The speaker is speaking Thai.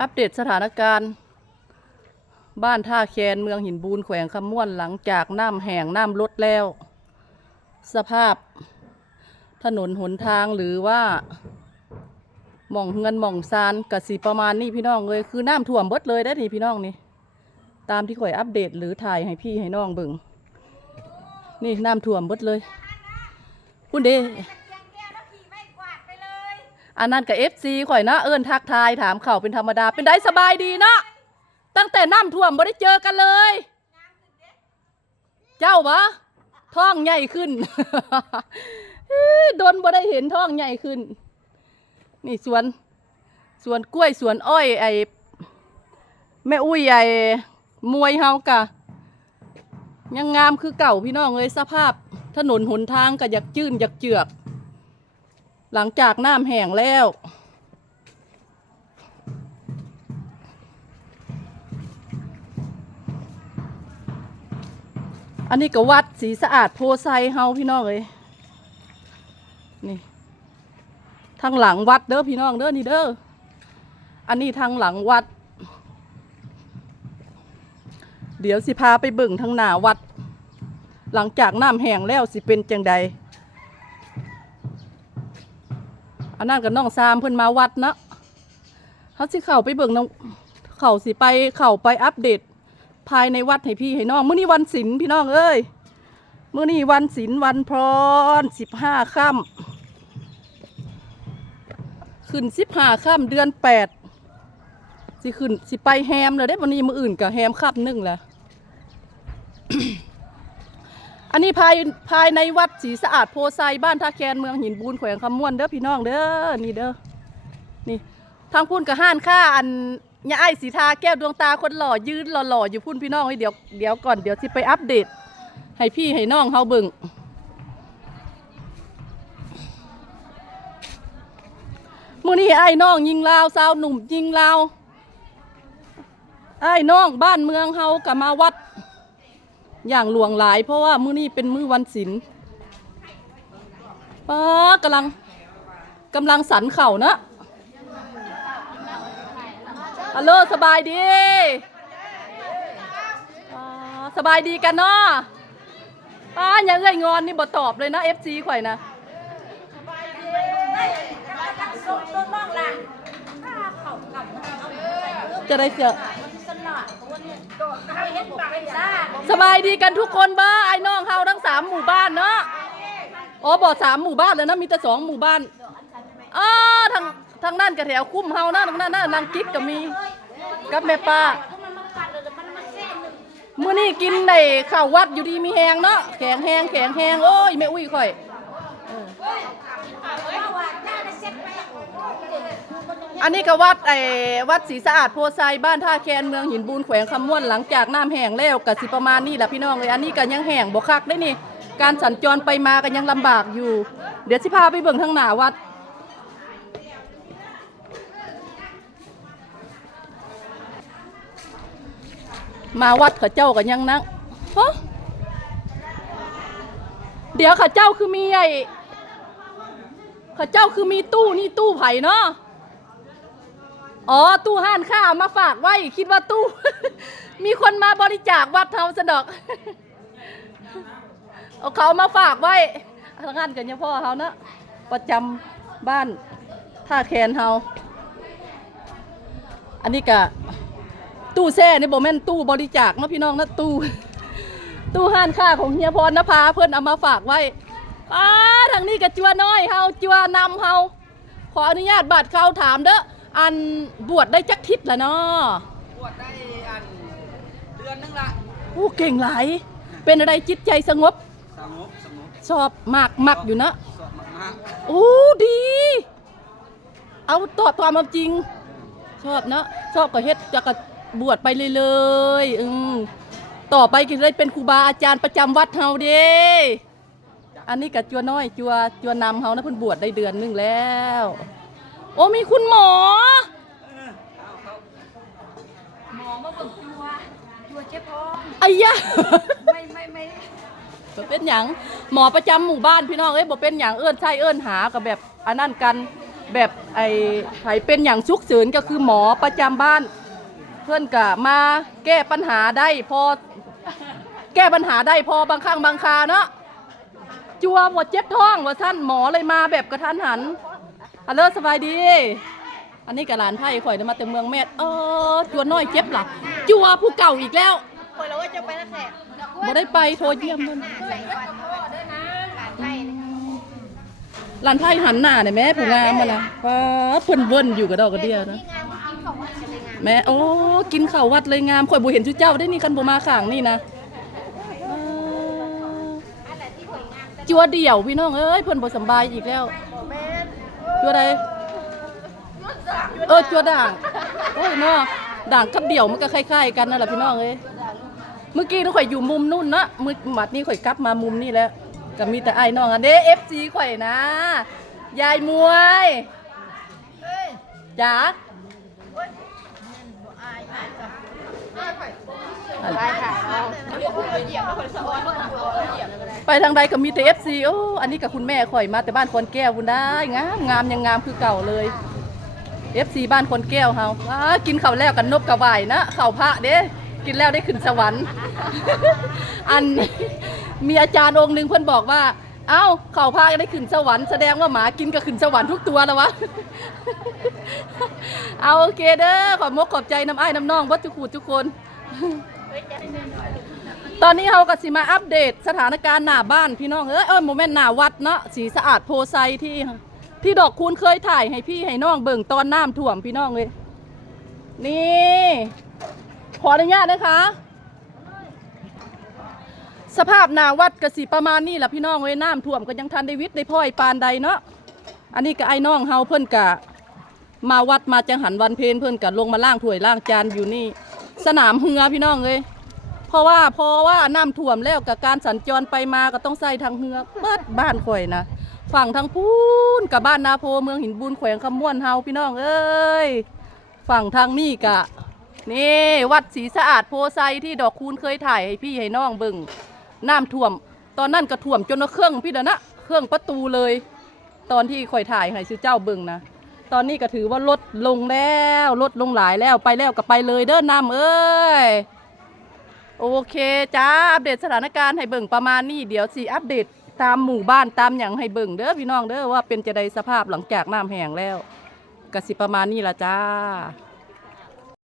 อัปเดตสถานการณ์ บ้านท่าแคนเมืองหินบูนแขวงคำม่วนหลังจากน้ำแห้งน้ำลดแล้ว สภาพถนนหนทางหรือว่าหม่องเงินหม่องซานกสิประมาณนี้พี่น้องเลยคือน้ำท่วมเบิดเลยได้ทีพี่น้องนี่ตามที่ข่อยอัปเดตหรือถ่ายให้พี่ให้น้องเบิ่งนี่น้ำท่วมเบิดเลยคุณเด อันนั้นกับเอฟซีข่อยนะเอิญทักทายถามข่าวเป็นธรรมดาเป็นได้สบายดีเนาะตั้งแต่น้ำท่วมไม่ได้เจอกันเลย เจ้าวะท้องใหญ่ขึ้นโดนบ่ได้เห็นท้องใหญ่ขึ้น นี่สวนสวนกล้วยสวนอ้อย ไอแม่อุ้ยไอมวยเฮากะยังงามคือเก่าพี่น้องเลยสภาพถนนหนทางก็อยากจื้นอยากเจือก หลังจากน้ำแห้งแล้ว อันนี้ก็วัดสีสะอาดโพไซเฮาพี่น้องเลยนี่ทางหลังวัดเด้อพี่น้องเด้อนี่เด้อ อันนี้ทางหลังวัด เดี๋ยวสิพาไปเบิ่งทางหน้าวัด หลังจากน้ำแห้งแล้วสิเป็นจังใด อันนั้นกับน้องซามเพิ่นมาวัดเนาะเขาสิเข้าไปเบิ่งน้องเข่าสิไปเข้าไปอัปเดต ภายในวัดให้พี่ให้น้องมื้อนี้วันศีลพี่น้องเอ้ยมื้อนี้วันศีลวันพรสิบห้าค่ำขึ้นสิบห้าค่ำเดือนแปดสิขึ้นสิไปแฮมเลยได้วันนี้มื้ออื่นกับแฮมค่ำหนึ่งแหละ อันนี้ภายภายในวัดศรีสะอาดโพไซบ้านท่าแคนเมืองหินบูนแขวงคำม่วนเด้อพี่น้องเด้อนี่เด้อนี่ทางพุ่นกับห้านค่าอันยาไอ้สีทาแก้วดวงตาคนหล่อยืนหล่อๆอยู่พุ่นพี่น้องเฮ้ยเดี๋ยวเดี๋ยวก่อนเดี๋ยวสิไปอัปเดต ให้พี่ให้น้องเฮาเบิ่งมื้อนี้ไอ้น้องยิงลาวสาวหนุ่มยิงลาวไอ้น้องบ้านเมืองเฮาก็มาวัด อย่างหลวงหลาย เพราะว่ามื้อนี้เป็นมื้อวันศีลป้ากำลังกำลังสันเข่านะฮัลโหลสบายดีสบายดีกันเนาะป้ายังเอ้ยงอนนี่บ่ตอบเลยนะ FC ข่อยนะจะได้เจอ สบายดีกันทุกคนบ้าไอ้น้องเฮาทั้งสามหมู่บ้านเนาะอ๋อบอสามหมู่บ้านเลยนะมีแต่สองหมู่บ้านอ๋อทางทางนั่นกระแถวคุ้มเฮานะทางนั้นน่ะนางกิ๊กก็มีกับแม่ป้ามื้อนี้กินในข้าววัดอยู่ดีมีแหงเนาะแข็งแหงแข็งแหงโอ้ยแม่อุ้ยข่อย อันนี้ก็วัดไอ้วัดศรีสะอาดโพไซบ้านท่าแคนเมืองหินบูนแขวงคำม่วนหลังจากน้ำแห้งแล้วก็สิประมาณนี้แหละพี่น้องเลยอันนี้ก็ยังแห้งบ่คักได้นี่ การสัญจรไปมาก็ยังลำบากอยู่ เดี๋ยวสิพาไปเบิ่งทางหน้าวัดมาวัดเขาเจ้ากันยังนังเดี๋ยวเขาเจ้าคือมีไอ้ ข้าเจ้าคือมีตู้นี่ตู้ไผ่เนาะอ๋อตู้ห้านข้ามาฝากไว้คิดว่าตู้ มีคนมาบริจาควัดเฮาสะดอกเอาเขามาฝากไว้ทางานกันเนี่ยพ่อเขานะประจำบ้านท่าแคนเฮาอันนี้กะตู้แช่นี่บ่แม่นตู้บริจาคเนาะพี่น้องนะตู้ ตู้ห้านค่าของเฮียพรนภาเพื่อนเอามาฝากไว้ อ้าทางนี้กะจัวน้อยเฮาจัวนำเฮาขออนุญาตบัตรเขาถามเด้ออันบวชได้จักทิศละเนาะบวชได้อันเดือนนึงละโอ้เก่งหลาย เป็นอะไรจิตใจสงบ สงบสงบชอบมากมักอยู่นะสดมากโอ้ดี เอาตอบความจริง ชอบเนอะชอบก็เฮ็ดจะก็บวชไปเลยเลยๆอืมต่อไปก็ได้เป็นครูบาอาจารย์ประจำวัดเฮาเด้ อันนี้กับจัวน้อยจัวจัวนำเฮานะเพิ่นบวชได้เดือนหนึงแล้ว โอ้มีคุณหมอ หมอมาเบิ่งจัวจัวเจ็บท้องไอ้ยะ ไม่ไม่ไม่บ่เป็นหยังหมอประจำหมู่บ้านพี่น้องเอ้ยบ่เป็นหยังเอิ้นใช่เอิ้นหากับแบบอันนั้นกันแบบไอ้ไผเป็นอย่างฉุกเฉินก็คือหมอประจำบ้าน เพื่อนก็มาแก้ปัญหาได้พอ แก้ปัญหาได้พอบางครั้งบางคราเนาะ จัวหมดเจ็บท้องว่าท่านหมอเลยมาแบบกระทันหันฮัลโหลสบายดี อันนี้กับหลานไพ่ข่อยเดินมาแต่เมืองแม่ดเออจัวน้อยเจ็บหล่ะจัวผู้เก่าอีกแล้วคนเราว่าจะไปนั่นแหละบ่ได้ไปโทรเยี่ยมมันใส่ฟันพ่อด้วยนหลานไพ่หันหน้าเนี่ยแม่ผู้งามมาละฟ้าเพิ่นเบิ่นอยู่กับดอกกระเดียนะแม่โอ้กินข้าววัดเลยงามข่อยบ่เห็นชื่อเจ้าได้นี่คันบ่มาข้างนี่นะเออ อะไรที่หวยงามแต่ จัวเดี่ยวพี่น้องเอ้ยเพิ่นบ่สำบายอีกแล้ว จัวใดเออจัวด่างโอ้ยเนาะด่างกับเดี่ยวมันก็คล้ายๆกันนั่นแหละพี่น้องเอ้ยเมื่อกี้เราข่อยอยู่มุมนู่นนะมือหมัดนี้ข่อยกลับมามุมนี่แล้วก็มีแต่ไอ้น้องอันเด้ FC ข่อยนะ ยายมวยจ๋าไปค่ะเอา ไปทางใดก็มีแต่ FC โอ้อันนี้กับคุณแม่ข่อยมาแต่บ้านคนแก้วบุญได้งามงามยังงามคือเก่าเลย FC บ้านคนแก้วเฮาอ้ากินข้าวแล้วกันนบกระบายนะข้าวพระเด้กินแล้วได้ขึ้นสวรรค์ อันมีอาจารย์องค์หนึ่งเพิ่อนบอกว่า เอ้าข้าวพระก็ได้ขึ้นสวรรค์แสดงว่าหมากินก็ขึ้นสวรรค์ทุกตัวแล้ววะ เอาโอเคเด้อขอบมกขอบใจน้ำอ้ายน้ำน้องวัดทุกขูดทุกคน ตอนนี้เราก็สิมาอัปเดตสถานการณ์หน้าบ้านพี่น้องเอ้ยเอ้ยโมเมนต์หน้าวัดเนาะสีสะอาดโพไซที่ที่ดอกคูณเคยถ่ายให้พี่ให้น้องเบิ่งตอนน้ำท่วมพี่น้องเลยนี่ขออนุญาตนะคะ สภาพหนาวัดกสิประมาณนี้แหละพี่น้องเว้ยน้ำท่วมก็ยังทันได้วิทย์ได้พ่อยปานใดเนาะอันนี้ก็ไอ้น้องเฮาเพิ่อนกะ มาวัดมาจังหันวันเพลนเพิ่อนกะลงมาล่างถ้วยล่างจานอยู่นี่ สนามเฮือพี่น้องเลยเพราะว่าเพราะว่าน้ำท่วมแล้วกับการสัญจรไปมาก็ต้องใส่ทางเฮือเปิดบ้านข่อยนะฝั่งทางพูนกับบ้านนาโพเมืองหินบุญแขวงคำม่วนเฮาพี่น้องเอ้ยฝั่งทางนี่กะนี่วัดศรีสะอาดโพไซที่ดอกคูณเคยถ่ายให้พี่ให้น้องเบิ่งน้ำท่วม ตอนนั้นก็ท่วมจนเครื่องพี่เดนะเครื่องประตูเลย ตอนที่ข่อยถ่ายให้ซื้อเจ้าเบิ่งนะ ตอนนี้ก็ถือว่าลดลงแล้วลดลงหลายแล้วไปแล้วก็ไปเลยเด้อน้ำเอ้ยโอเคจ้าอัปเดตสถานการณ์ให้เบิ่งประมาณนี้เดี๋ยวสิอัปเดตตามหมู่บ้านตามอย่างให้เบิ่งเด้อพี่น้องเด้อว่าเป็นจะใดสภาพหลังจากน้ำแห้งแล้วกสิประมาณนี้ละจ้า